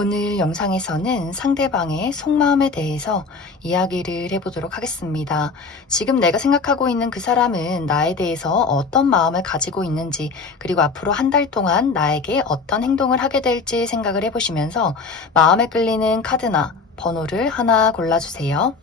오늘 영상에서는 상대방의 속마음에 대해서 이야기를 해보도록 하겠습니다. 지금 내가 생각하고 있는 그 사람은 나에 대해서 어떤 마음을 가지고 있는지, 그리고 앞으로 한 달 동안 나에게 어떤 행동을 하게 될지 생각을 해보시면서 마음에 끌리는 카드나 번호를 하나 골라주세요.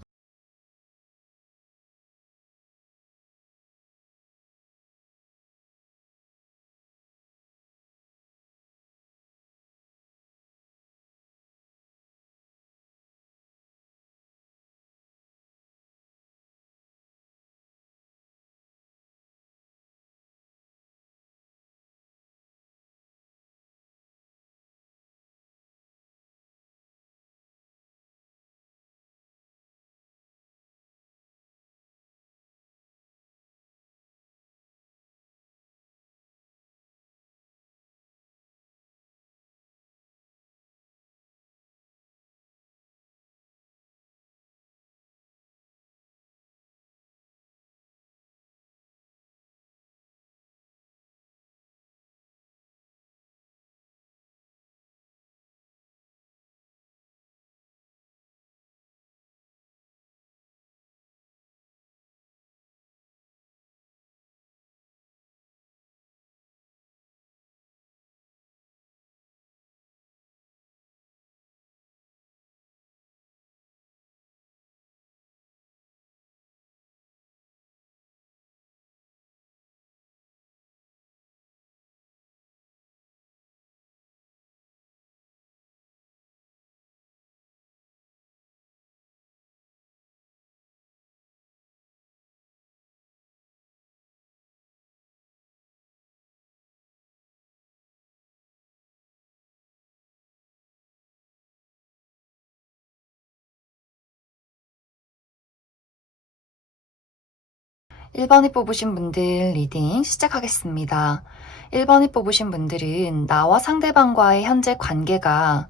1번이 뽑으신 분들 리딩 시작하겠습니다. 1번이 뽑으신 분들은 나와 상대방과의 현재 관계가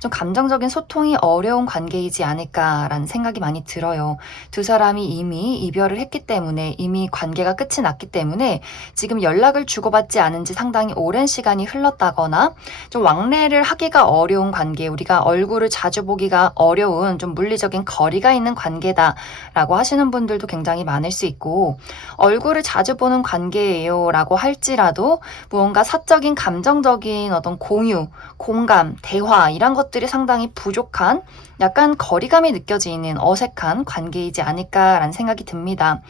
좀 감정적인 소통이 어려운 관계이지 않을까라는 생각이 많이 들어요. 두 사람이 이미 이별을 했기 때문에, 이미 관계가 끝이 났기 때문에 지금 연락을 주고받지 않은 지 상당히 오랜 시간이 흘렀다거나 좀 왕래를 하기가 어려운 관계, 우리가 얼굴을 자주 보기가 어려운 좀 물리적인 거리가 있는 관계다라고 하시는 분들도 굉장히 많을 수 있고, 얼굴을 자주 보는 관계예요 라고 할지라도 무언가 사적인 감정적인 어떤 공유, 공감, 대화 이런 것들이 상당히 부족한, 약간 거리감이 느껴지는 어색한 관계이지 않을까라는 생각이 듭니다.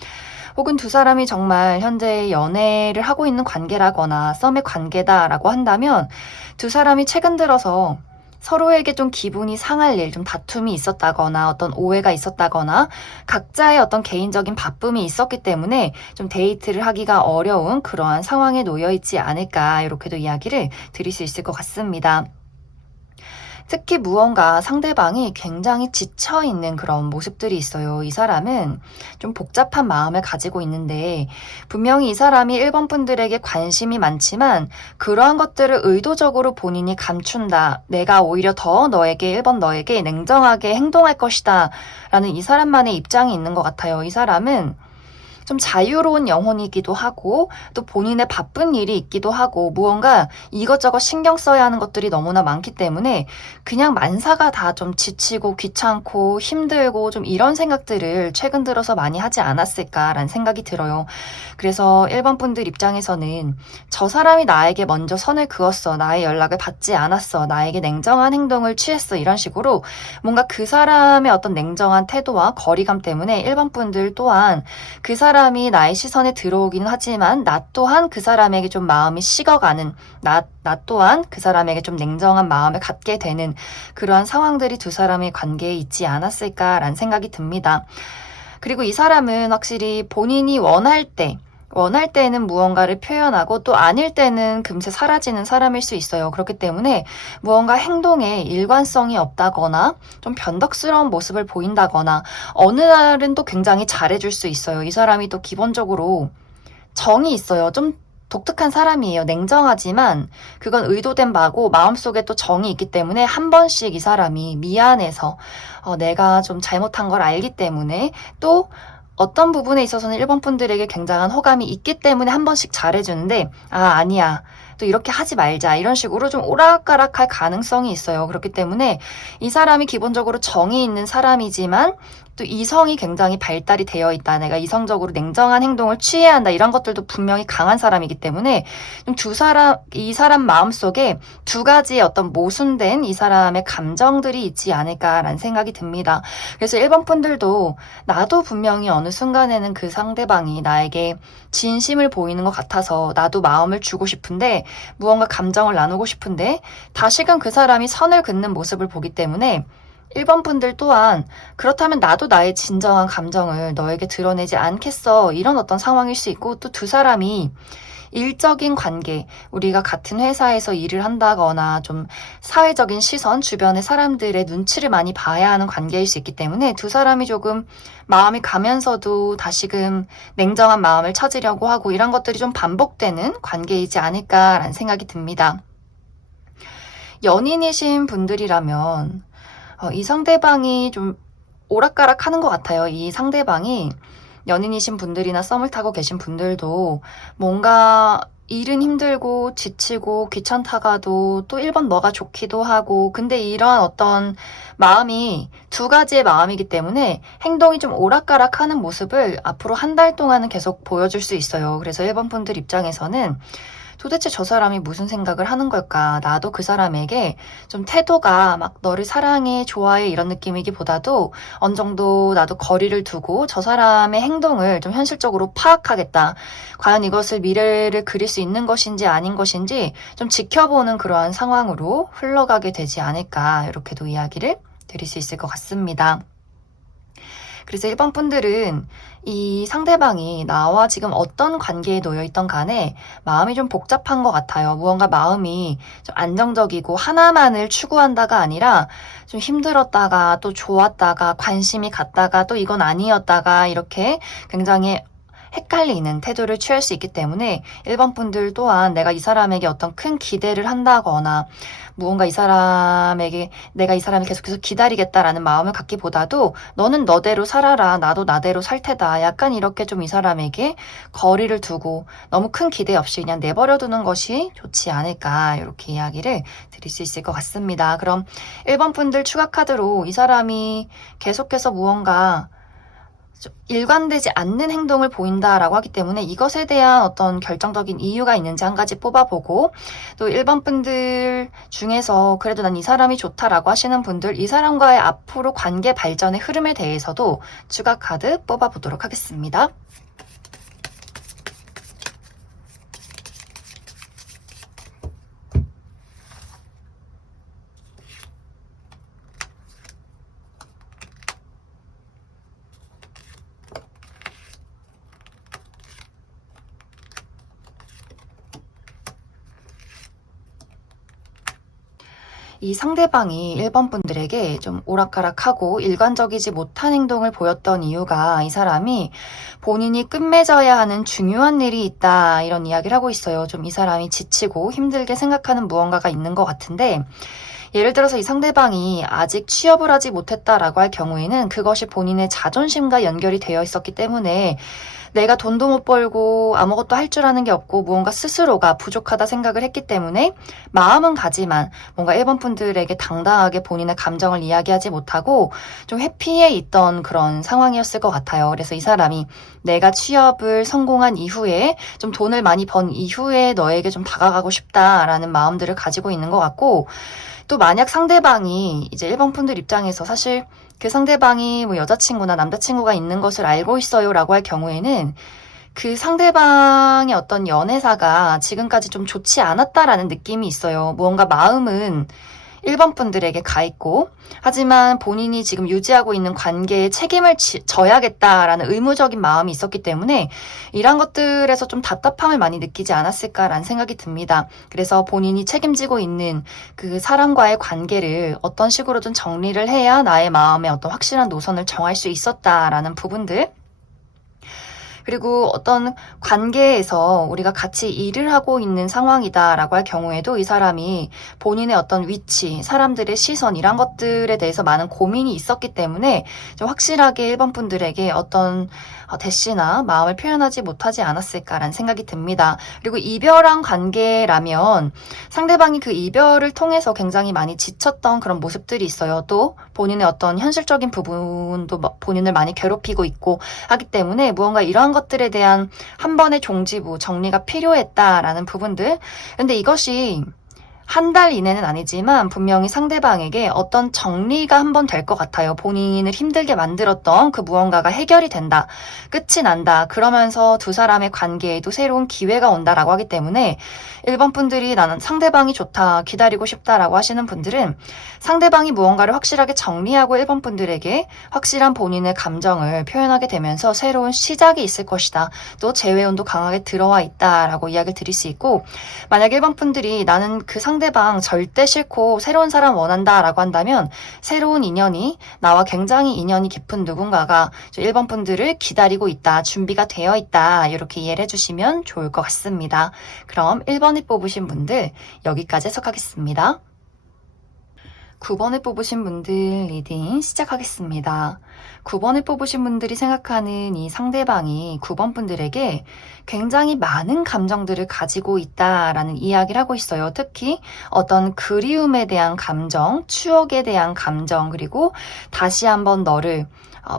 혹은 두 사람이 정말 현재 연애를 하고 있는 관계라거나 썸의 관계다라고 한다면 두 사람이 최근 들어서 서로에게 좀 기분이 상할 일, 좀 다툼이 있었다거나 어떤 오해가 있었다거나 각자의 어떤 개인적인 바쁨이 있었기 때문에 좀 데이트를 하기가 어려운 그러한 상황에 놓여 있지 않을까, 이렇게도 이야기를 드릴 수 있을 것 같습니다. 특히 무언가 상대방이 굉장히 지쳐있는 그런 모습들이 있어요. 이 사람은 좀 복잡한 마음을 가지고 있는데, 분명히 이 사람이 1번 분들에게 관심이 많지만 그러한 것들을 의도적으로 본인이 감춘다. 내가 오히려 더 너에게, 1번 너에게 냉정하게 행동할 것이다 라는 이 사람만의 입장이 있는 것 같아요. 이 사람은 좀 자유로운 영혼이기도 하고, 또 본인의 바쁜 일이 있기도 하고, 무언가 이것저것 신경 써야 하는 것들이 너무나 많기 때문에 그냥 만사가 다 좀 지치고 귀찮고 힘들고 좀 이런 생각들을 최근 들어서 많이 하지 않았을까라는 생각이 들어요. 그래서 1번 분들 입장에서는 저 사람이 나에게 먼저 선을 그었어, 나의 연락을 받지 않았어, 나에게 냉정한 행동을 취했어, 이런 식으로 뭔가 그 사람의 어떤 냉정한 태도와 거리감 때문에 1번 분들 또한 그 사람이 나의 시선에 들어오긴 하지만 나 또한 그 사람에게 좀 마음이 식어가는, 나 또한 그 사람에게 좀 냉정한 마음을 갖게 되는 그러한 상황들이 두 사람의 관계에 있지 않았을까라는 생각이 듭니다. 그리고 이 사람은 확실히 본인이 원할 때는 무언가를 표현하고 또 아닐 때는 금세 사라지는 사람일 수 있어요. 그렇기 때문에 무언가 행동에 일관성이 없다거나 좀 변덕스러운 모습을 보인다거나 어느 날은 또 굉장히 잘해줄 수 있어요. 이 사람이 또 기본적으로 정이 있어요. 좀 독특한 사람이에요. 냉정하지만 그건 의도된 바고 마음속에 또 정이 있기 때문에 한 번씩 이 사람이 미안해서 내가 좀 잘못한 걸 알기 때문에, 또 어떤 부분에 있어서는 1번 분들에게 굉장한 호감이 있기 때문에 한 번씩 잘해주는데, 아니야, 또 이렇게 하지 말자 이런 식으로 좀 오락가락할 가능성이 있어요. 그렇기 때문에 이 사람이 기본적으로 정이 있는 사람이지만 또 이성이 굉장히 발달이 되어 있다. 내가 이성적으로 냉정한 행동을 취해야 한다. 이런 것들도 분명히 강한 사람이기 때문에 좀 이 사람 마음속에 두 가지의 어떤 모순된 이 사람의 감정들이 있지 않을까라는 생각이 듭니다. 그래서 1번 분들도 나도 분명히 어느 순간에는 그 상대방이 나에게 진심을 보이는 것 같아서 나도 마음을 주고 싶은데 무언가 감정을 나누고 싶은데 다시금 그 사람이 선을 긋는 모습을 보기 때문에 1번 분들 또한 그렇다면 나도 나의 진정한 감정을 너에게 드러내지 않겠어. 이런 어떤 상황일 수 있고 또 두 사람이 일적인 관계, 우리가 같은 회사에서 일을 한다거나 좀 사회적인 시선, 주변의 사람들의 눈치를 많이 봐야 하는 관계일 수 있기 때문에 두 사람이 조금 마음이 가면서도 다시금 냉정한 마음을 찾으려고 하고 이런 것들이 좀 반복되는 관계이지 않을까라는 생각이 듭니다. 연인이신 분들이라면 이 상대방이 좀 오락가락 하는 것 같아요. 이 상대방이 연인이신 분들이나 썸을 타고 계신 분들도 뭔가 일은 힘들고 지치고 귀찮다가도 또 1번 너가 좋기도 하고 근데 이러한 어떤 마음이 두 가지의 마음이기 때문에 행동이 좀 오락가락 하는 모습을 앞으로 한 달 동안은 계속 보여줄 수 있어요. 그래서 1번 분들 입장에서는 도대체 저 사람이 무슨 생각을 하는 걸까? 나도 그 사람에게 좀 태도가 막 너를 사랑해, 좋아해 이런 느낌이기보다도 어느 정도 나도 거리를 두고 저 사람의 행동을 좀 현실적으로 파악하겠다. 과연 이것을 미래를 그릴 수 있는 것인지 아닌 것인지 좀 지켜보는 그러한 상황으로 흘러가게 되지 않을까 이렇게도 이야기를 드릴 수 있을 것 같습니다. 그래서 1번 분들은 이 상대방이 나와 지금 어떤 관계에 놓여 있던 간에 마음이 좀 복잡한 것 같아요. 무언가 마음이 좀 안정적이고 하나만을 추구한다가 아니라 좀 힘들었다가 또 좋았다가 관심이 갔다가 또 이건 아니었다가 이렇게 굉장히 헷갈리는 태도를 취할 수 있기 때문에 1번 분들 또한 내가 이 사람에게 어떤 큰 기대를 한다거나 무언가 내가 이 사람을 계속해서 기다리겠다라는 마음을 갖기보다도 너는 너대로 살아라 나도 나대로 살 테다 약간 이렇게 좀 이 사람에게 거리를 두고 너무 큰 기대 없이 그냥 내버려 두는 것이 좋지 않을까 이렇게 이야기를 드릴 수 있을 것 같습니다. 그럼 1번 분들 추가 카드로 이 사람이 계속해서 무언가 일관되지 않는 행동을 보인다라고 하기 때문에 이것에 대한 어떤 결정적인 이유가 있는지 한 가지 뽑아보고 또 1번 분들 중에서 그래도 난 이 사람이 좋다라고 하시는 분들 이 사람과의 앞으로 관계 발전의 흐름에 대해서도 추가 카드 뽑아보도록 하겠습니다. 이 상대방이 1번 분들에게 좀 오락가락하고 일관적이지 못한 행동을 보였던 이유가 이 사람이 본인이 끝맺어야 하는 중요한 일이 있다 이런 이야기를 하고 있어요. 좀 이 사람이 지치고 힘들게 생각하는 무언가가 있는 것 같은데 예를 들어서 이 상대방이 아직 취업을 하지 못했다라고 할 경우에는 그것이 본인의 자존심과 연결이 되어 있었기 때문에 내가 돈도 못 벌고 아무것도 할 줄 아는 게 없고 무언가 스스로가 부족하다 생각을 했기 때문에 마음은 가지만 뭔가 1번 분들에게 당당하게 본인의 감정을 이야기하지 못하고 좀 회피해 있던 그런 상황이었을 것 같아요. 그래서 이 사람이 내가 취업을 성공한 이후에 좀 돈을 많이 번 이후에 너에게 좀 다가가고 싶다라는 마음들을 가지고 있는 것 같고 또 만약 상대방이 이제 1번 분들 입장에서 사실 그 상대방이 뭐 여자친구나 남자친구가 있는 것을 알고 있어요 라고 할 경우에는 그 상대방의 어떤 연애사가 지금까지 좀 좋지 않았다라는 느낌이 있어요. 무언가 마음은 1번 분들에게 가 있고 하지만 본인이 지금 유지하고 있는 관계에 책임을 져야겠다라는 의무적인 마음이 있었기 때문에 이런 것들에서 좀 답답함을 많이 느끼지 않았을까라는 생각이 듭니다. 그래서 본인이 책임지고 있는 그 사람과의 관계를 어떤 식으로든 정리를 해야 나의 마음에 어떤 확실한 노선을 정할 수 있었다라는 부분들 그리고 어떤 관계에서 우리가 같이 일을 하고 있는 상황이다라고 할 경우에도 이 사람이 본인의 어떤 위치, 사람들의 시선 이런 것들에 대해서 많은 고민이 있었기 때문에 좀 확실하게 1번 분들에게 어떤 대시나 마음을 표현하지 못하지 않았을까라는 생각이 듭니다. 그리고 이별한 관계라면 상대방이 그 이별을 통해서 굉장히 많이 지쳤던 그런 모습들이 있어요. 또 본인의 어떤 현실적인 부분도 본인을 많이 괴롭히고 있고 하기 때문에 무언가 이러한 것들에 대한 한 번의 종지부, 정리가 필요했다라는 부분들. 근데 이것이 한 달 이내는 아니지만 분명히 상대방에게 어떤 정리가 한 번 될 것 같아요. 본인을 힘들게 만들었던 그 무언가가 해결이 된다. 끝이 난다. 그러면서 두 사람의 관계에도 새로운 기회가 온다라고 하기 때문에 1번 분들이 나는 상대방이 좋다, 기다리고 싶다라고 하시는 분들은 상대방이 무언가를 확실하게 정리하고 1번 분들에게 확실한 본인의 감정을 표현하게 되면서 새로운 시작이 있을 것이다. 또 재회운도 강하게 들어와 있다라고 이야기를 드릴 수 있고, 만약 1번 분들이 나는 그 상대방 절대 싫고 새로운 사람 원한다라고 한다면 새로운 인연이, 나와 굉장히 인연이 깊은 누군가가 1번 분들을 기다리고 있다, 준비가 되어 있다, 이렇게 이해를 해주시면 좋을 것 같습니다. 그럼 1번을 뽑으신 분들 여기까지 해석하겠습니다. 9번을 뽑으신 분들 리딩 시작하겠습니다. 9번을 뽑으신 분들이 생각하는 이 상대방이 9번 분들에게 굉장히 많은 감정들을 가지고 있다라는 이야기를 하고 있어요. 특히 어떤 그리움에 대한 감정, 추억에 대한 감정, 그리고 다시 한번 너를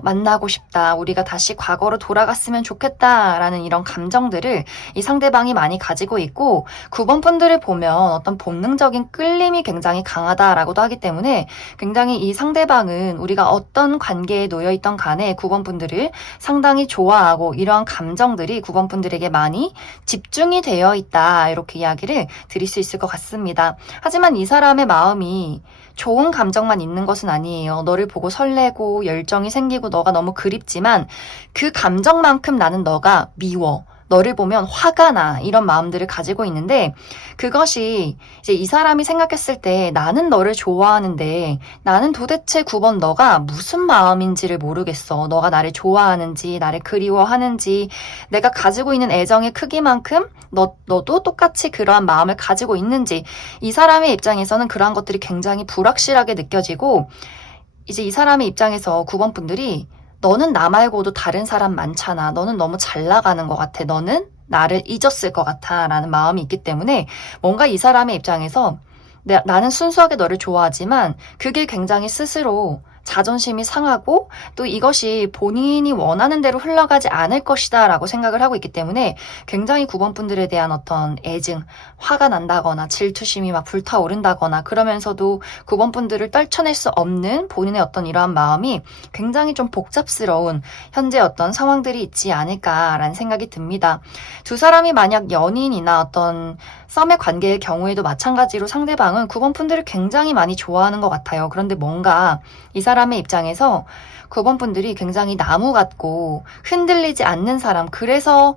만나고 싶다, 우리가 다시 과거로 돌아갔으면 좋겠다라는 이런 감정들을 이 상대방이 많이 가지고 있고, 9번 분들을 보면 어떤 본능적인 끌림이 굉장히 강하다라고도 하기 때문에 굉장히 이 상대방은 우리가 어떤 관계에 놓여있던 간에 9번 분들을 상당히 좋아하고 이러한 감정들이 9번 분들에게 많이 집중이 되어 있다, 이렇게 이야기를 드릴 수 있을 것 같습니다. 하지만 이 사람의 마음이 좋은 감정만 있는 것은 아니에요. 너를 보고 설레고 열정이 생기고 너가 너무 그립지만 그 감정만큼 나는 너가 미워, 너를 보면 화가 나, 이런 마음들을 가지고 있는데, 그것이 이제 이 사람이 생각했을 때 나는 너를 좋아하는데 나는 도대체 9번 너가 무슨 마음인지를 모르겠어. 너가 나를 좋아하는지, 나를 그리워하는지, 내가 가지고 있는 애정의 크기만큼 너도 똑같이 그러한 마음을 가지고 있는지, 이 사람의 입장에서는 그러한 것들이 굉장히 불확실하게 느껴지고, 이제 이 사람의 입장에서 9번 분들이 너는 나 말고도 다른 사람 많잖아, 너는 너무 잘 나가는 것 같아, 너는 나를 잊었을 것 같아 라는 마음이 있기 때문에 뭔가 이 사람의 입장에서 나는 순수하게 너를 좋아하지만 그게 굉장히 스스로 자존심이 상하고 또 이것이 본인이 원하는 대로 흘러가지 않을 것이다 라고 생각을 하고 있기 때문에 굉장히 9번 분들에 대한 어떤 애증, 화가 난다거나 질투심이 막 불타오른다거나, 그러면서도 9번 분들을 떨쳐낼 수 없는 본인의 어떤 이러한 마음이 굉장히 좀 복잡스러운 현재 어떤 상황들이 있지 않을까라는 생각이 듭니다. 두 사람이 만약 연인이나 어떤 썸의 관계의 경우에도 마찬가지로 상대방은 9번 분들을 굉장히 많이 좋아하는 것 같아요. 그런데 뭔가 이 사람의 입장에서 9번 분들이 굉장히 나무 같고 흔들리지 않는 사람, 그래서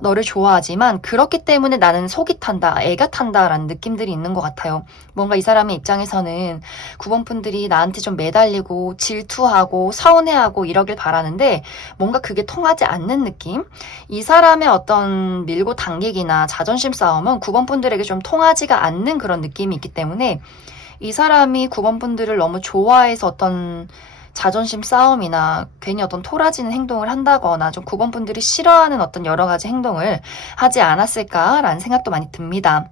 너를 좋아하지만 그렇기 때문에 나는 속이 탄다, 애가 탄다라는 느낌들이 있는 것 같아요. 뭔가 이 사람의 입장에서는 9번 분들이 나한테 좀 매달리고 질투하고 서운해하고 이러길 바라는데 뭔가 그게 통하지 않는 느낌? 이 사람의 어떤 밀고 당기기나 자존심 싸움은 9번 분들에게 좀 통하지가 않는 그런 느낌이 있기 때문에 이 사람이 9번 분들을 너무 좋아해서 어떤 자존심 싸움이나 괜히 어떤 토라지는 행동을 한다거나 좀 9번 분들이 싫어하는 어떤 여러 가지 행동을 하지 않았을까라는 생각도 많이 듭니다.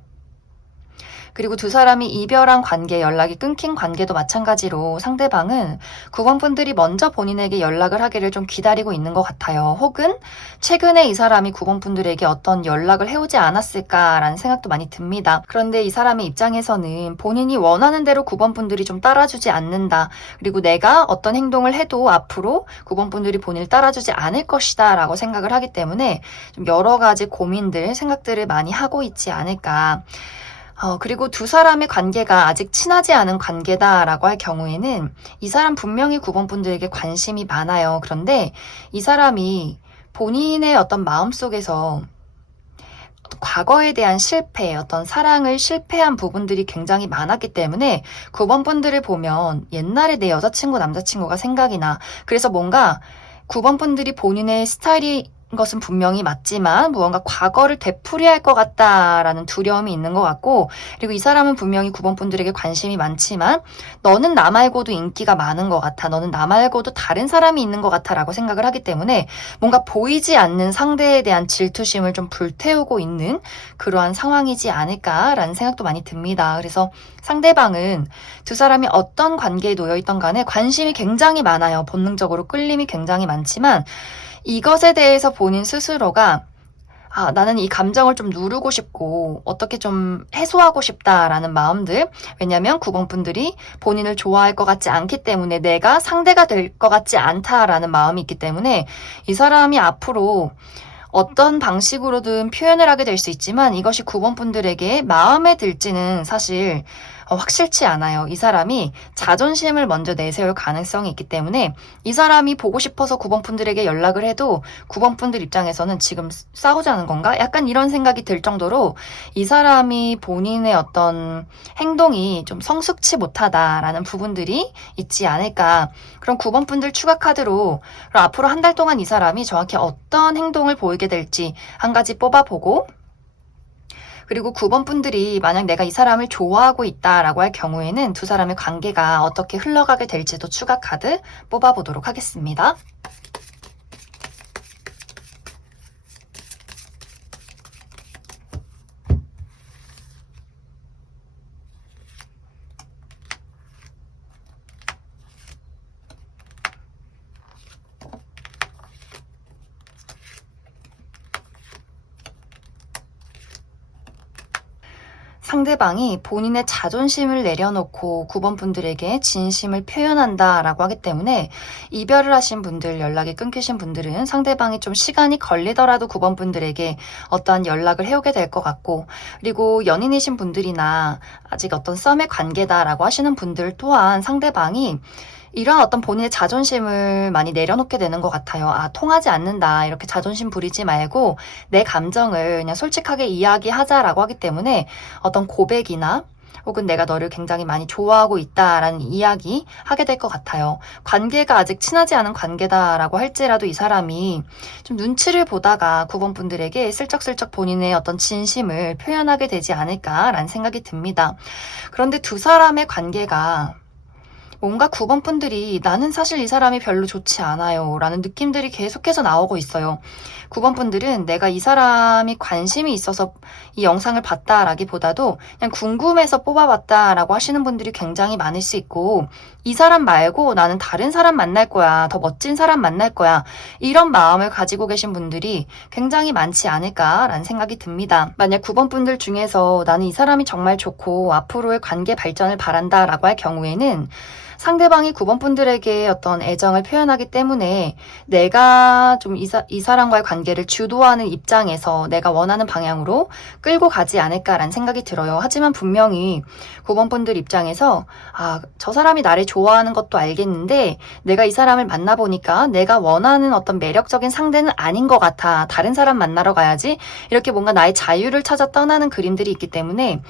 그리고 두 사람이 이별한 관계, 연락이 끊긴 관계도 마찬가지로 상대방은 9번 분들이 먼저 본인에게 연락을 하기를 좀 기다리고 있는 것 같아요. 혹은 최근에 이 사람이 9번 분들에게 어떤 연락을 해오지 않았을까라는 생각도 많이 듭니다. 그런데 이 사람의 입장에서는 본인이 원하는 대로 9번 분들이 좀 따라주지 않는다, 그리고 내가 어떤 행동을 해도 앞으로 9번 분들이 본인을 따라주지 않을 것이다 라고 생각을 하기 때문에 좀 여러 가지 고민들, 생각들을 많이 하고 있지 않을까. 그리고 두 사람의 관계가 아직 친하지 않은 관계다라고 할 경우에는 이 사람 분명히 9번 분들에게 관심이 많아요. 그런데 이 사람이 본인의 어떤 마음속에서 과거에 대한 실패, 어떤 사랑을 실패한 부분들이 굉장히 많았기 때문에 9번 분들을 보면 옛날에 내 여자친구, 남자친구가 생각이 나. 그래서 뭔가 9번 분들이 본인의 스타일이 것은 분명히 맞지만 무언가 과거를 되풀이할 것 같다라는 두려움이 있는 것 같고, 그리고 이 사람은 분명히 9번 분들에게 관심이 많지만 너는 나 말고도 인기가 많은 것 같아, 너는 나 말고도 다른 사람이 있는 것 같아 라고 생각을 하기 때문에 뭔가 보이지 않는 상대에 대한 질투심을 좀 불태우고 있는 그러한 상황이지 않을까라는 생각도 많이 듭니다. 그래서 상대방은 두 사람이 어떤 관계에 놓여 있던 간에 관심이 굉장히 많아요. 본능적으로 끌림이 굉장히 많지만 이것에 대해서 본인 스스로가 나는 이 감정을 좀 누르고 싶고 어떻게 좀 해소하고 싶다라는 마음들, 왜냐면 9번 분들이 본인을 좋아할 것 같지 않기 때문에 내가 상대가 될 것 같지 않다라는 마음이 있기 때문에 이 사람이 앞으로 어떤 방식으로든 표현을 하게 될 수 있지만 이것이 9번 분들에게 마음에 들지는 사실 확실치 않아요. 이 사람이 자존심을 먼저 내세울 가능성이 있기 때문에 이 사람이 보고 싶어서 9번 분들에게 연락을 해도 9번 분들 입장에서는 지금 싸우자는 건가? 약간 이런 생각이 들 정도로 이 사람이 본인의 어떤 행동이 좀 성숙치 못하다라는 부분들이 있지 않을까. 그럼 9번 분들 추가 카드로 그럼 앞으로 한 달 동안 이 사람이 정확히 어떤 행동을 보이게 될지 한 가지 뽑아보고, 그리고 9번 분들이 만약 내가 이 사람을 좋아하고 있다라고 할 경우에는 두 사람의 관계가 어떻게 흘러가게 될지도 추가 카드 뽑아보도록 하겠습니다. 상대방이 본인의 자존심을 내려놓고 9번 분들에게 진심을 표현한다라고 하기 때문에 이별을 하신 분들, 연락이 끊기신 분들은 상대방이 좀 시간이 걸리더라도 9번 분들에게 어떠한 연락을 해오게 될 것 같고, 그리고 연인이신 분들이나 아직 어떤 썸의 관계다라고 하시는 분들 또한 상대방이 이런 어떤 본인의 자존심을 많이 내려놓게 되는 것 같아요. 통하지 않는다, 이렇게 자존심 부리지 말고 내 감정을 그냥 솔직하게 이야기하자라고 하기 때문에 어떤 고백이나 혹은 내가 너를 굉장히 많이 좋아하고 있다라는 이야기 하게 될 것 같아요. 관계가 아직 친하지 않은 관계다라고 할지라도 이 사람이 좀 눈치를 보다가 9번 분들에게 슬쩍슬쩍 본인의 어떤 진심을 표현하게 되지 않을까라는 생각이 듭니다. 그런데 두 사람의 관계가 뭔가 9번 분들이 나는 사실 이 사람이 별로 좋지 않아요 라는 느낌들이 계속해서 나오고 있어요. 9번 분들은 내가 이 사람이 관심이 있어서 이 영상을 봤다라기보다도 그냥 궁금해서 뽑아봤다라고 하시는 분들이 굉장히 많을 수 있고, 이 사람 말고 나는 다른 사람 만날 거야, 더 멋진 사람 만날 거야, 이런 마음을 가지고 계신 분들이 굉장히 많지 않을까라는 생각이 듭니다. 만약 9번 분들 중에서 나는 이 사람이 정말 좋고 앞으로의 관계 발전을 바란다라고 할 경우에는 상대방이 9번 분들에게 어떤 애정을 표현하기 때문에 내가 좀 이 사람과의 관계를 주도하는 입장에서 내가 원하는 방향으로 끌고 가지 않을까라는 생각이 들어요. 하지만 분명히 9번 분들 입장에서 저 사람이 나를 좋아하는 것도 알겠는데 내가 이 사람을 만나보니까 내가 원하는 어떤 매력적인 상대는 아닌 것 같아, 다른 사람 만나러 가야지, 이렇게 뭔가 나의 자유를 찾아 떠나는 그림들이 있기 때문에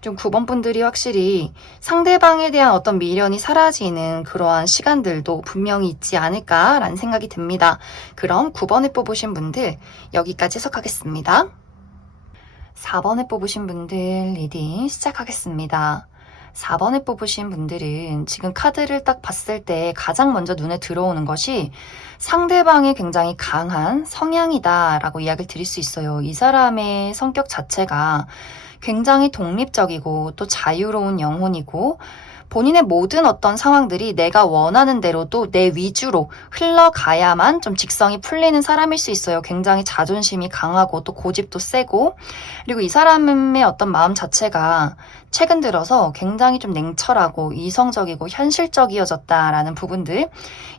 좀 9번 분들이 확실히 상대방에 대한 어떤 미련이 사라지는 그러한 시간들도 분명히 있지 않을까라는 생각이 듭니다. 그럼 9번을 뽑으신 분들 여기까지 해석하겠습니다. 4번을 뽑으신 분들 리딩 시작하겠습니다. 4번을 뽑으신 분들은 지금 카드를 딱 봤을 때 가장 먼저 눈에 들어오는 것이 상대방이 굉장히 강한 성향이다라고 이야기를 드릴 수 있어요. 이 사람의 성격 자체가 굉장히 독립적이고 또 자유로운 영혼이고, 본인의 모든 어떤 상황들이 내가 원하는 대로도 내 위주로 흘러가야만 좀 직성이 풀리는 사람일 수 있어요. 굉장히 자존심이 강하고 또 고집도 세고, 그리고 이 사람의 어떤 마음 자체가 최근 들어서 굉장히 좀 냉철하고 이성적이고 현실적이어졌다라는 부분들,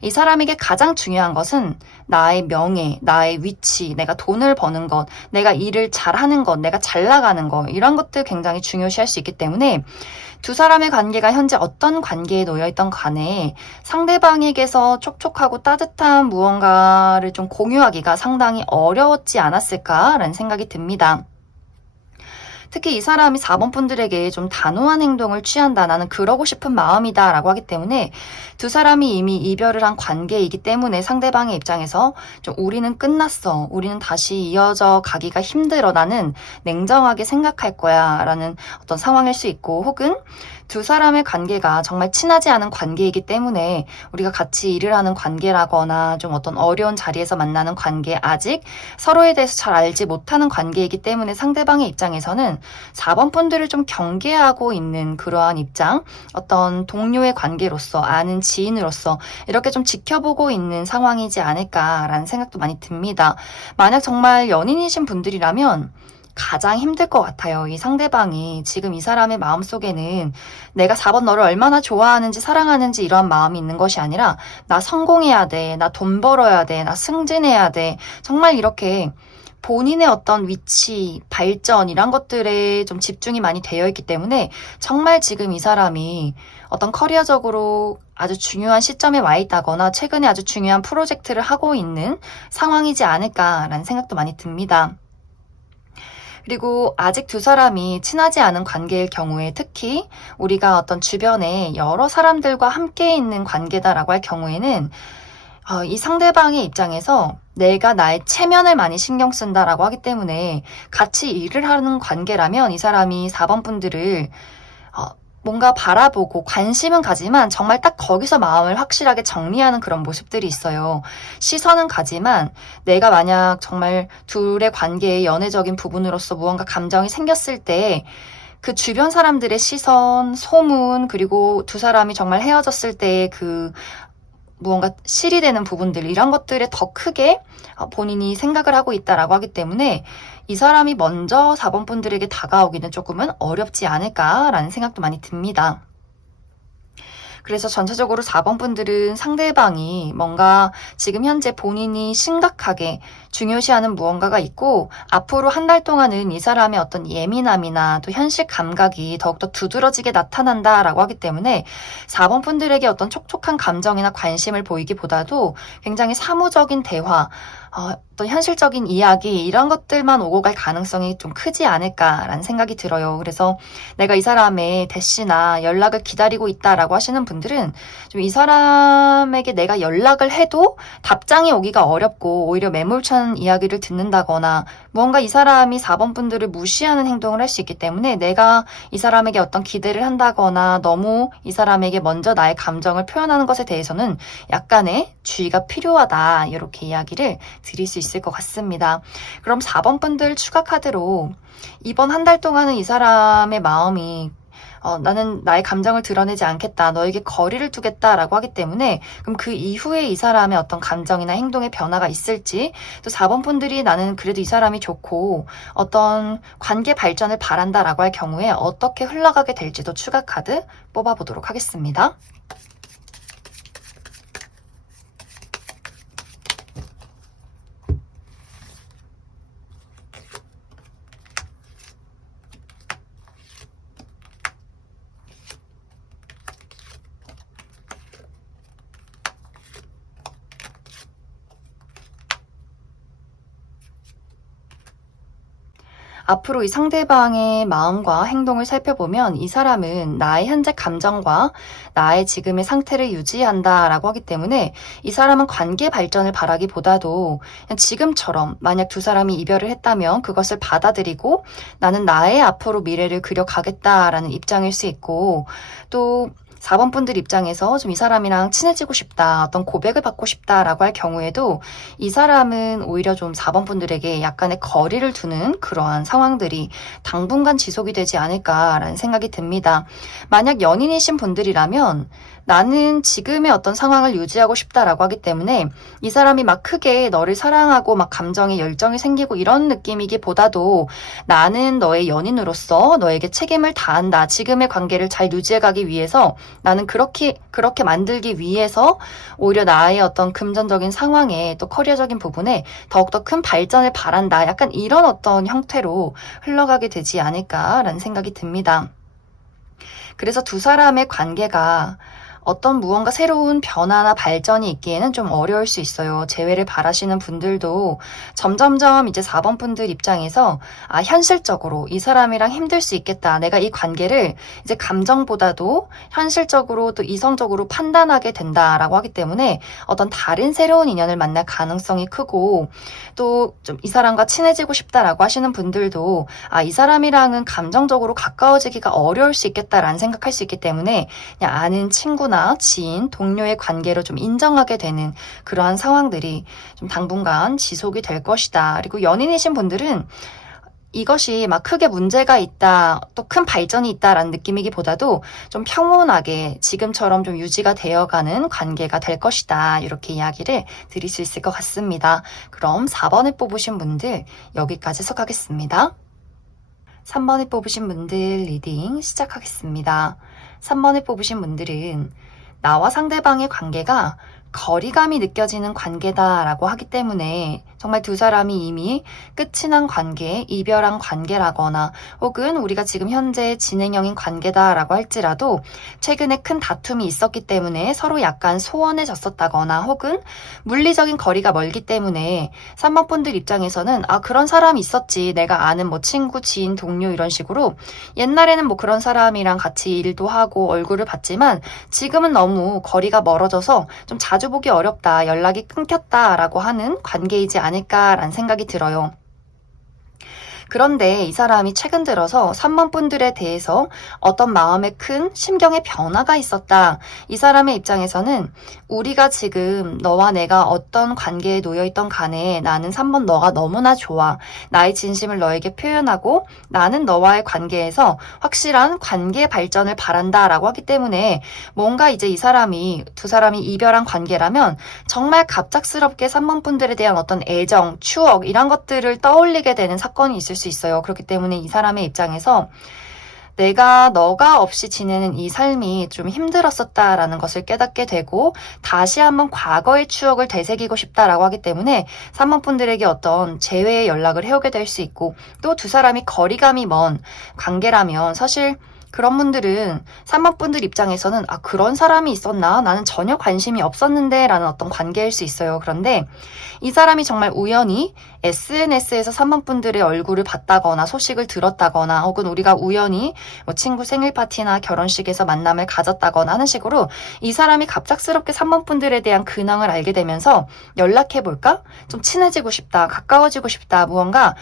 이 사람에게 가장 중요한 것은 나의 명예, 나의 위치, 내가 돈을 버는 것, 내가 일을 잘하는 것, 내가 잘 나가는 것, 이런 것들 굉장히 중요시할 수 있기 때문에 두 사람의 관계가 현재 어떤 관계에 놓여있던 간에 상대방에게서 촉촉하고 따뜻한 무언가를 좀 공유하기가 상당히 어려웠지 않았을까라는 생각이 듭니다. 특히 이 사람이 4번 분들에게 좀 단호한 행동을 취한다. 나는 그러고 싶은 마음이다. 라고 하기 때문에 두 사람이 이미 이별을 한 관계이기 때문에 상대방의 입장에서 좀 우리는 끝났어. 우리는 다시 이어져 가기가 힘들어. 나는 냉정하게 생각할 거야. 라는 어떤 상황일 수 있고, 혹은 두 사람의 관계가 정말 친하지 않은 관계이기 때문에 우리가 같이 일을 하는 관계라거나 좀 어떤 어려운 자리에서 만나는 관계, 아직 서로에 대해서 잘 알지 못하는 관계이기 때문에 상대방의 입장에서는 4번 분들을 좀 경계하고 있는 그러한 입장, 어떤 동료의 관계로서, 아는 지인으로서 이렇게 좀 지켜보고 있는 상황이지 않을까라는 생각도 많이 듭니다. 만약 정말 연인이신 분들이라면 가장 힘들 것 같아요. 이 상대방이 지금 이 사람의 마음속에는 내가 4번 너를 얼마나 좋아하는지 사랑하는지 이런 마음이 있는 것이 아니라 나 성공해야 돼, 나 돈 벌어야 돼, 나 승진해야 돼. 정말 이렇게 본인의 어떤 위치, 발전 이런 것들에 좀 집중이 많이 되어 있기 때문에 정말 지금 이 사람이 어떤 커리어적으로 아주 중요한 시점에 와 있다거나 최근에 아주 중요한 프로젝트를 하고 있는 상황이지 않을까라는 생각도 많이 듭니다. 그리고 아직 두 사람이 친하지 않은 관계일 경우에 특히 우리가 어떤 주변에 여러 사람들과 함께 있는 관계다라고 할 경우에는 이 상대방의 입장에서 내가 나의 체면을 많이 신경 쓴다라고 하기 때문에 같이 일을 하는 관계라면 이 사람이 4번 분들을 뭔가 바라보고 관심은 가지만 정말 딱 거기서 마음을 확실하게 정리하는 그런 모습들이 있어요. 시선은 가지만 내가 만약 정말 둘의 관계의 연애적인 부분으로서 무언가 감정이 생겼을 때 그 주변 사람들의 시선, 소문, 그리고 두 사람이 정말 헤어졌을 때의 그 무언가 실이 되는 부분들, 이런 것들에 더 크게 본인이 생각을 하고 있다라고 하기 때문에 이 사람이 먼저 4번 분들에게 다가오기는 조금은 어렵지 않을까라는 생각도 많이 듭니다. 그래서 전체적으로 4번 분들은 상대방이 뭔가 지금 현재 본인이 심각하게 중요시하는 무언가가 있고 앞으로 한 달 동안은 이 사람의 어떤 예민함이나 또 현실 감각이 더욱더 두드러지게 나타난다라고 하기 때문에 4번 분들에게 어떤 촉촉한 감정이나 관심을 보이기보다도 굉장히 사무적인 대화, 어떤 현실적인 이야기 이런 것들만 오고 갈 가능성이 좀 크지 않을까라는 생각이 들어요. 그래서 내가 이 사람의 대시나 연락을 기다리고 있다라고 하시는 분들은 좀 이 사람에게 내가 연락을 해도 답장이 오기가 어렵고 오히려 매몰찬 이야기를 듣는다거나 무언가 이 사람이 4번 분들을 무시하는 행동을 할 수 있기 때문에 내가 이 사람에게 어떤 기대를 한다거나 너무 이 사람에게 먼저 나의 감정을 표현하는 것에 대해서는 약간의 주의가 필요하다, 이렇게 이야기를 드릴 수 있을 것 같습니다. 그럼 4번 분들 추가 카드로 이번 한 달 동안은 이 사람의 마음이 나는 나의 감정을 드러내지 않겠다, 너에게 거리를 두겠다라고 하기 때문에 그럼 그 이후에 이 사람의 어떤 감정이나 행동의 변화가 있을지, 또 4번 분들이 나는 그래도 이 사람이 좋고 어떤 관계 발전을 바란다라고 할 경우에 어떻게 흘러가게 될지도 추가 카드 뽑아보도록 하겠습니다. 앞으로 이 상대방의 마음과 행동을 살펴보면 이 사람은 나의 현재 감정과 나의 지금의 상태를 유지한다라고 하기 때문에 이 사람은 관계 발전을 바라기보다도 그냥 지금처럼 만약 두 사람이 이별을 했다면 그것을 받아들이고 나는 나의 앞으로 미래를 그려가겠다라는 입장일 수 있고, 또 4번 분들 입장에서 좀 이 사람이랑 친해지고 싶다, 어떤 고백을 받고 싶다라고 할 경우에도 이 사람은 오히려 좀 4번 분들에게 약간의 거리를 두는 그러한 상황들이 당분간 지속이 되지 않을까라는 생각이 듭니다. 만약 연인이신 분들이라면 나는 지금의 어떤 상황을 유지하고 싶다라고 하기 때문에 이 사람이 막 크게 너를 사랑하고 막 감정에 열정이 생기고 이런 느낌이기보다도 나는 너의 연인으로서 너에게 책임을 다한다, 지금의 관계를 잘 유지해가기 위해서 나는 그렇게 만들기 위해서 오히려 나의 어떤 금전적인 상황에 또 커리어적인 부분에 더욱더 큰 발전을 바란다, 약간 이런 어떤 형태로 흘러가게 되지 않을까라는 생각이 듭니다. 그래서 두 사람의 관계가 어떤 무언가 새로운 변화나 발전이 있기에는 좀 어려울 수 있어요. 재회를 바라시는 분들도 점점점 이제 4번 분들 입장에서 현실적으로 이 사람이랑 힘들 수 있겠다. 내가 이 관계를 이제 감정보다도 현실적으로 또 이성적으로 판단하게 된다라고 하기 때문에 어떤 다른 새로운 인연을 만날 가능성이 크고, 또 좀 이 사람과 친해지고 싶다라고 하시는 분들도 이 사람이랑은 감정적으로 가까워지기가 어려울 수 있겠다라는 생각할 수 있기 때문에 그냥 아는 친구나 지인, 동료의 관계로 좀 인정하게 되는 그러한 상황들이 좀 당분간 지속이 될 것이다. 그리고 연인이신 분들은 이것이 막 크게 문제가 있다, 또 큰 발전이 있다라는 느낌이기보다도 좀 평온하게 지금처럼 좀 유지가 되어가는 관계가 될 것이다. 이렇게 이야기를 드릴 수 있을 것 같습니다. 그럼 4번을 뽑으신 분들 여기까지 해석하겠습니다. 3번을 뽑으신 분들 리딩 시작하겠습니다. 3번을 뽑으신 분들은 나와 상대방의 관계가 거리감이 느껴지는 관계다라고 하기 때문에 정말 두 사람이 이미 끝이 난 관계, 이별한 관계라거나 혹은 우리가 지금 현재 진행형인 관계다라고 할지라도 최근에 큰 다툼이 있었기 때문에 서로 약간 소원해졌었다거나 혹은 물리적인 거리가 멀기 때문에 3번 분들 입장에서는 그런 사람이 있었지, 내가 아는 뭐 친구, 지인, 동료 이런 식으로 옛날에는 뭐 그런 사람이랑 같이 일도 하고 얼굴을 봤지만 지금은 너무 거리가 멀어져서 좀 자주 보기 어렵다, 연락이 끊겼다라고 하는 관계이지 않을까라는 생각이 들어요. 그런데 이 사람이 최근 들어서 3번 분들에 대해서 어떤 마음에 큰 심경의 변화가 있었다. 이 사람의 입장에서는 우리가 지금 너와 내가 어떤 관계에 놓여있던 간에 나는 3번 너가 너무나 좋아. 나의 진심을 너에게 표현하고 나는 너와의 관계에서 확실한 관계 발전을 바란다라고 하기 때문에 뭔가 이제 이 사람이, 두 사람이 이별한 관계라면 정말 갑작스럽게 3번 분들에 대한 어떤 애정, 추억 이런 것들을 떠올리게 되는 사건이 있을 수 있어요. 그렇기 때문에 이 사람의 입장에서 내가 너가 없이 지내는 이 삶이 좀 힘들었었다라는 것을 깨닫게 되고 다시 한번 과거의 추억을 되새기고 싶다라고 하기 때문에 3번 분들에게 어떤 재회의 연락을 해오게 될 수 있고, 또 두 사람이 거리감이 먼 관계라면 사실 그런 분들은 3번 분들 입장에서는 그런 사람이 있었나? 나는 전혀 관심이 없었는데 라는 어떤 관계일 수 있어요. 그런데 이 사람이 정말 우연히 SNS에서 3번 분들의 얼굴을 봤다거나 소식을 들었다거나 혹은 우리가 우연히 뭐 친구 생일 파티나 결혼식에서 만남을 가졌다거나 하는 식으로 이 사람이 갑작스럽게 3번 분들에 대한 근황을 알게 되면서 연락해볼까? 좀 친해지고 싶다, 가까워지고 싶다, 무언가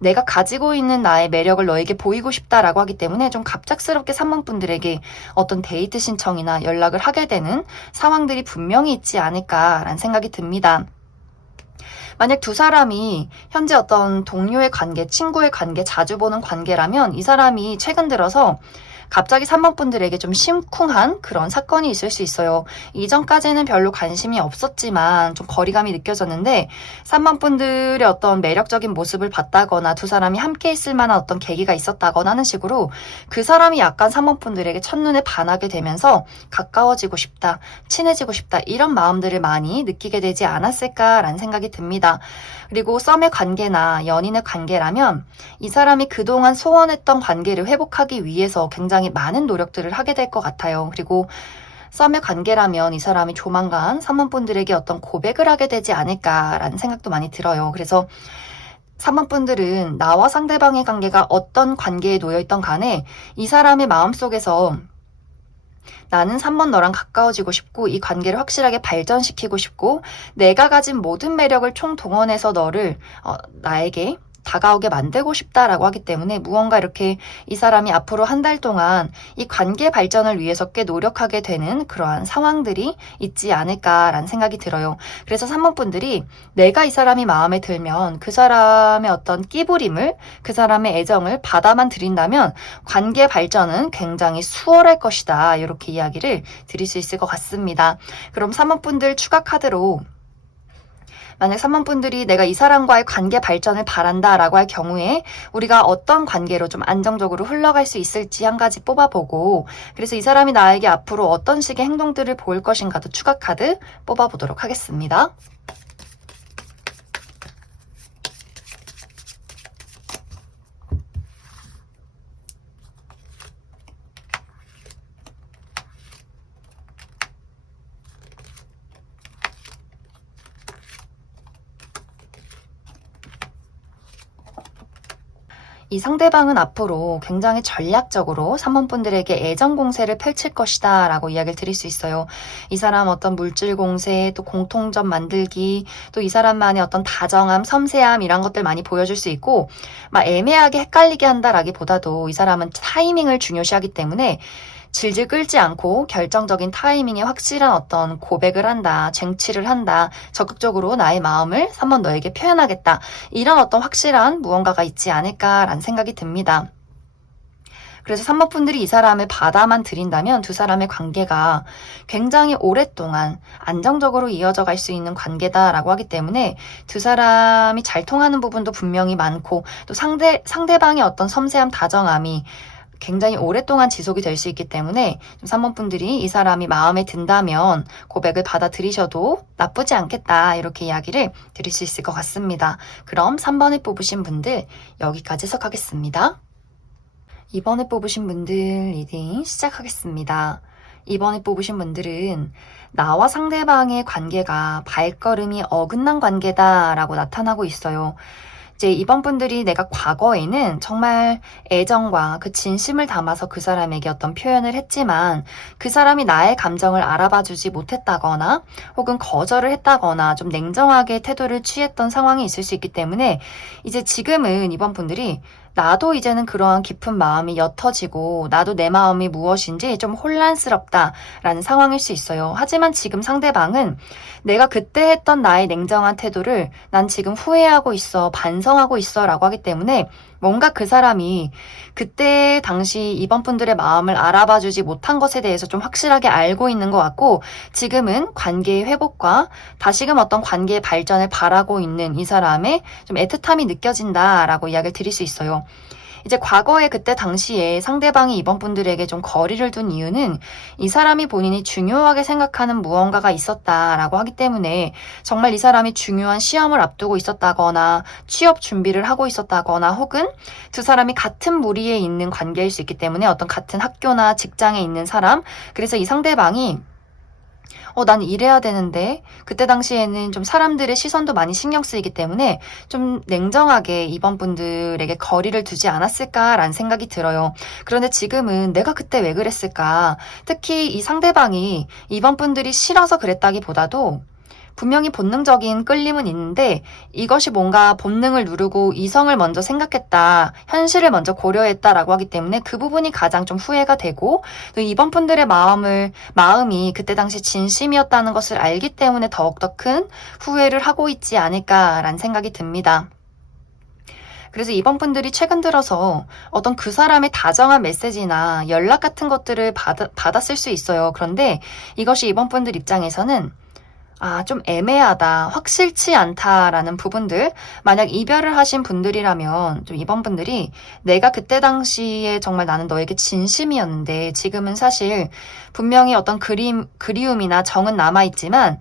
내가 가지고 있는 나의 매력을 너에게 보이고 싶다라고 하기 때문에 좀 갑작스럽게 3번 분들에게 어떤 데이트 신청이나 연락을 하게 되는 상황들이 분명히 있지 않을까라는 생각이 듭니다. 만약 두 사람이 현재 어떤 동료의 관계, 친구의 관계, 자주 보는 관계라면 이 사람이 최근 들어서 갑자기 3번 분들에게 좀 심쿵한 그런 사건이 있을 수 있어요. 이전까지는 별로 관심이 없었지만 좀 거리감이 느껴졌는데 3번 분들의 어떤 매력적인 모습을 봤다거나 두 사람이 함께 있을 만한 어떤 계기가 있었다거나 하는 식으로 그 사람이 약간 3번 분들에게 첫눈에 반하게 되면서 가까워지고 싶다, 친해지고 싶다 이런 마음들을 많이 느끼게 되지 않았을까라는 생각이 듭니다. 그리고 썸의 관계나 연인의 관계라면 이 사람이 그동안 소원했던 관계를 회복하기 위해서 굉장히 많은 노력들을 하게 될 것 같아요. 그리고 썸의 관계라면 이 사람이 조만간 3번 분들에게 어떤 고백을 하게 되지 않을까라는 생각도 많이 들어요. 그래서 3번 분들은 나와 상대방의 관계가 어떤 관계에 놓여있던 간에 이 사람의 마음속에서 나는 3번 너랑 가까워지고 싶고 이 관계를 확실하게 발전시키고 싶고 내가 가진 모든 매력을 총동원해서 너를 나에게 다가오게 만들고 싶다라고 하기 때문에 무언가 이렇게 이 사람이 앞으로 한 달 동안 이 관계 발전을 위해서 꽤 노력하게 되는 그러한 상황들이 있지 않을까라는 생각이 들어요. 그래서 3번 분들이 내가 이 사람이 마음에 들면 그 사람의 어떤 끼부림을, 그 사람의 애정을 받아만 들인다면 관계 발전은 굉장히 수월할 것이다. 이렇게 이야기를 드릴 수 있을 것 같습니다. 그럼 3번 분들 추가 카드로 만약 3번 분들이 내가 이 사람과의 관계 발전을 바란다라고 할 경우에 우리가 어떤 관계로 좀 안정적으로 흘러갈 수 있을지 한 가지 뽑아보고, 그래서 이 사람이 나에게 앞으로 어떤 식의 행동들을 보일 것인가도 추가 카드 뽑아보도록 하겠습니다. 이 상대방은 앞으로 굉장히 전략적으로 3번 분들에게 애정 공세를 펼칠 것이다 라고 이야기를 드릴 수 있어요. 이 사람 어떤 물질 공세, 또 공통점 만들기, 또 이 사람만의 어떤 다정함, 섬세함 이런 것들 많이 보여줄 수 있고, 막 애매하게 헷갈리게 한다라기보다도 이 사람은 타이밍을 중요시하기 때문에 질질 끌지 않고 결정적인 타이밍에 확실한 어떤 고백을 한다, 쟁취를 한다, 적극적으로 나의 마음을 3번 너에게 표현하겠다. 이런 어떤 확실한 무언가가 있지 않을까라는 생각이 듭니다. 그래서 3번 분들이 이 사람을 받아만 들인다면 두 사람의 관계가 굉장히 오랫동안 안정적으로 이어져 갈 수 있는 관계다라고 하기 때문에 두 사람이 잘 통하는 부분도 분명히 많고 또 상대방의 어떤 섬세함, 다정함이 굉장히 오랫동안 지속이 될 수 있기 때문에 3번 분들이 이 사람이 마음에 든다면 고백을 받아들이셔도 나쁘지 않겠다 이렇게 이야기를 드릴 수 있을 것 같습니다. 그럼 3번을 뽑으신 분들 여기까지 해석하겠습니다. 2번을 뽑으신 분들 리딩 시작하겠습니다. 2번을 뽑으신 분들은 나와 상대방의 관계가 발걸음이 어긋난 관계다라고 나타나고 있어요. 이제 이번 분들이 내가 과거에는 정말 애정과 그 진심을 담아서 그 사람에게 어떤 표현을 했지만 그 사람이 나의 감정을 알아봐 주지 못했다거나 혹은 거절을 했다거나 좀 냉정하게 태도를 취했던 상황이 있을 수 있기 때문에 이제 지금은 이번 분들이 나도 이제는 그러한 깊은 마음이 옅어지고 나도 내 마음이 무엇인지 좀 혼란스럽다라는 상황일 수 있어요. 하지만 지금 상대방은 내가 그때 했던 나의 냉정한 태도를 난 지금 후회하고 있어, 반성하고 있어 라고 하기 때문에 뭔가 그 사람이 그때 당시 이번 분들의 마음을 알아봐 주지 못한 것에 대해서 좀 확실하게 알고 있는 것 같고 지금은 관계의 회복과 다시금 어떤 관계의 발전을 바라고 있는 이 사람의 좀 애틋함이 느껴진다라고 이야기를 드릴 수 있어요. 이제 과거에 그때 당시에 상대방이 이번 분들에게 좀 거리를 둔 이유는 이 사람이 본인이 중요하게 생각하는 무언가가 있었다라고 하기 때문에 정말 이 사람이 중요한 시험을 앞두고 있었다거나 취업 준비를 하고 있었다거나 혹은 두 사람이 같은 무리에 있는 관계일 수 있기 때문에 어떤 같은 학교나 직장에 있는 사람 그래서 이 상대방이 난 이래야 되는데 그때 당시에는 좀 사람들의 시선도 많이 신경 쓰이기 때문에 좀 냉정하게 이번 분들에게 거리를 두지 않았을까라는 생각이 들어요. 그런데 지금은 내가 그때 왜 그랬을까? 특히 이 상대방이 이번 분들이 싫어서 그랬다기보다도 분명히 본능적인 끌림은 있는데 이것이 뭔가 본능을 누르고 이성을 먼저 생각했다, 현실을 먼저 고려했다라고 하기 때문에 그 부분이 가장 좀 후회가 되고 또 이번 분들의 마음이 그때 당시 진심이었다는 것을 알기 때문에 더욱더 큰 후회를 하고 있지 않을까라는 생각이 듭니다. 그래서 이번 분들이 최근 들어서 어떤 그 사람의 다정한 메시지나 연락 같은 것들을 받았을 수 있어요. 그런데 이것이 이번 분들 입장에서는 좀 애매하다, 확실치 않다라는 부분들, 만약 이별을 하신 분들이라면 좀 이번 분들이 내가 그때 당시에 정말 나는 너에게 진심이었는데 지금은 사실 분명히 어떤 그리움이나 정은 남아있지만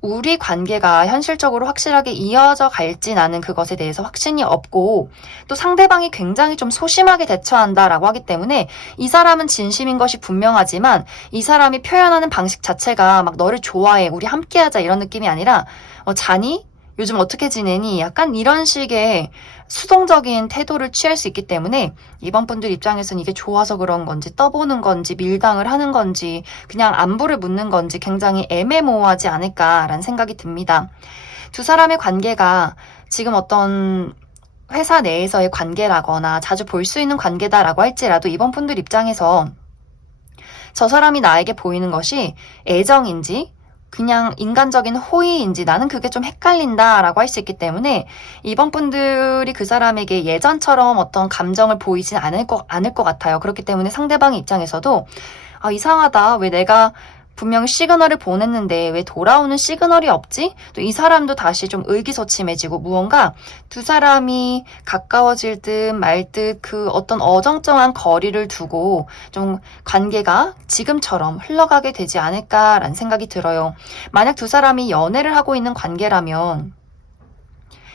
우리 관계가 현실적으로 확실하게 이어져 갈지 나는 그것에 대해서 확신이 없고 또 상대방이 굉장히 좀 소심하게 대처한다라고 하기 때문에 이 사람은 진심인 것이 분명하지만 이 사람이 표현하는 방식 자체가 막 너를 좋아해, 우리 함께하자 이런 느낌이 아니라 자니? 요즘 어떻게 지내니? 약간 이런 식의 수동적인 태도를 취할 수 있기 때문에 이번 분들 입장에서는 이게 좋아서 그런 건지 떠보는 건지 밀당을 하는 건지 그냥 안부를 묻는 건지 굉장히 애매모호하지 않을까라는 생각이 듭니다. 두 사람의 관계가 지금 어떤 회사 내에서의 관계라거나 자주 볼 수 있는 관계다라고 할지라도 이번 분들 입장에서 저 사람이 나에게 보이는 것이 애정인지 그냥 인간적인 호의인지 나는 그게 좀 헷갈린다라고 할 수 있기 때문에 이번 분들이 그 사람에게 예전처럼 어떤 감정을 보이진 않을 것 같아요. 그렇기 때문에 상대방의 입장에서도 이상하다. 왜 내가 분명히 시그널을 보냈는데 왜 돌아오는 시그널이 없지? 또 이 사람도 다시 좀 의기소침해지고 무언가 두 사람이 가까워질 듯 말 듯 그 어떤 어정쩡한 거리를 두고 좀 관계가 지금처럼 흘러가게 되지 않을까라는 생각이 들어요. 만약 두 사람이 연애를 하고 있는 관계라면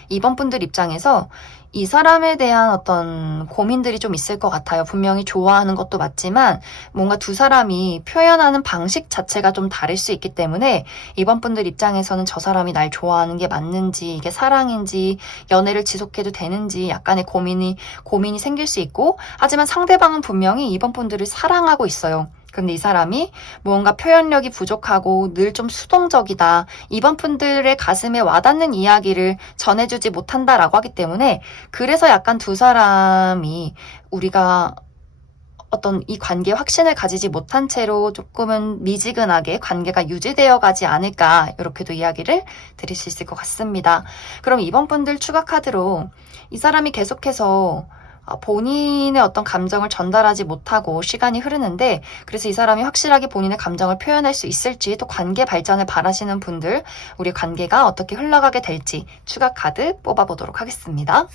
이번 분들 입장에서 이 사람에 대한 어떤 고민들이 좀 있을 것 같아요. 분명히 좋아하는 것도 맞지만 뭔가 두 사람이 표현하는 방식 자체가 좀 다를 수 있기 때문에 이번 분들 입장에서는 저 사람이 날 좋아하는 게 맞는지, 이게 사랑인지, 연애를 지속해도 되는지 약간의 고민이 생길 수 있고, 하지만 상대방은 분명히 이번 분들을 사랑하고 있어요. 근데 이 사람이 무언가 표현력이 부족하고 늘 좀 수동적이다. 이번 분들의 가슴에 와닿는 이야기를 전해주지 못한다라고 하기 때문에 그래서 약간 두 사람이 우리가 어떤 이 관계에 확신을 가지지 못한 채로 조금은 미지근하게 관계가 유지되어 가지 않을까 이렇게도 이야기를 드릴 수 있을 것 같습니다. 그럼 이번 분들 추가 카드로 이 사람이 계속해서 본인의 어떤 감정을 전달하지 못하고 시간이 흐르는데 그래서 이 사람이 확실하게 본인의 감정을 표현할 수 있을지 또 관계 발전을 바라시는 분들 우리 관계가 어떻게 흘러가게 될지 추가 카드 뽑아보도록 하겠습니다.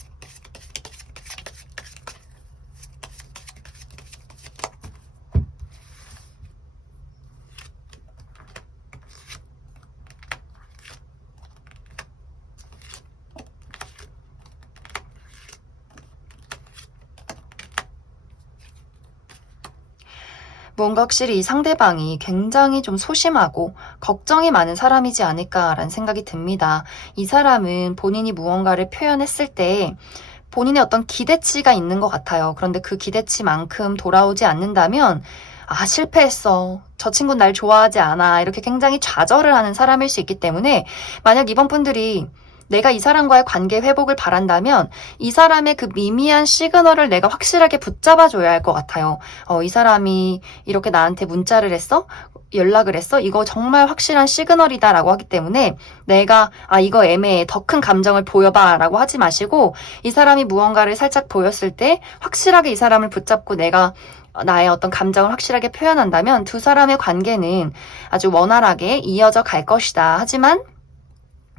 뭔가 확실히 이 상대방이 굉장히 좀 소심하고 걱정이 많은 사람이지 않을까라는 생각이 듭니다. 이 사람은 본인이 무언가를 표현했을 때 본인의 어떤 기대치가 있는 것 같아요. 그런데 그 기대치만큼 돌아오지 않는다면 실패했어. 저 친구는 날 좋아하지 않아. 이렇게 굉장히 좌절을 하는 사람일 수 있기 때문에 만약 이번 분들이 내가 이 사람과의 관계 회복을 바란다면 이 사람의 그 미미한 시그널을 내가 확실하게 붙잡아줘야 할 것 같아요. 이 사람이 이렇게 나한테 문자를 했어? 연락을 했어? 이거 정말 확실한 시그널이다라고 하기 때문에 내가 이거 애매해. 더 큰 감정을 보여봐라고 하지 마시고 이 사람이 무언가를 살짝 보였을 때 확실하게 이 사람을 붙잡고 내가 나의 어떤 감정을 확실하게 표현한다면 두 사람의 관계는 아주 원활하게 이어져 갈 것이다. 하지만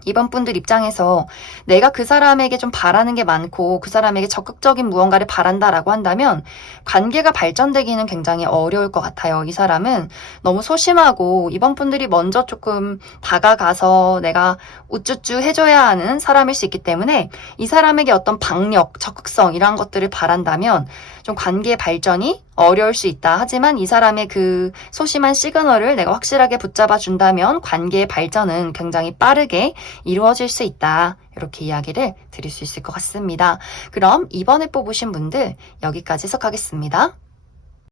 이번 분들 입장에서 내가 그 사람에게 좀 바라는 게 많고 그 사람에게 적극적인 무언가를 바란다라고 한다면 관계가 발전되기는 굉장히 어려울 것 같아요. 이 사람은 너무 소심하고 이번 분들이 먼저 조금 다가가서 내가 우쭈쭈 해줘야 하는 사람일 수 있기 때문에 이 사람에게 어떤 박력, 적극성 이런 것들을 바란다면 좀 관계의 발전이 어려울 수 있다. 하지만 이 사람의 그 소심한 시그널을 내가 확실하게 붙잡아 준다면 관계의 발전은 굉장히 빠르게 이루어질 수 있다. 이렇게 이야기를 드릴 수 있을 것 같습니다. 그럼 이번에 뽑으신 분들 여기까지 해석하겠습니다.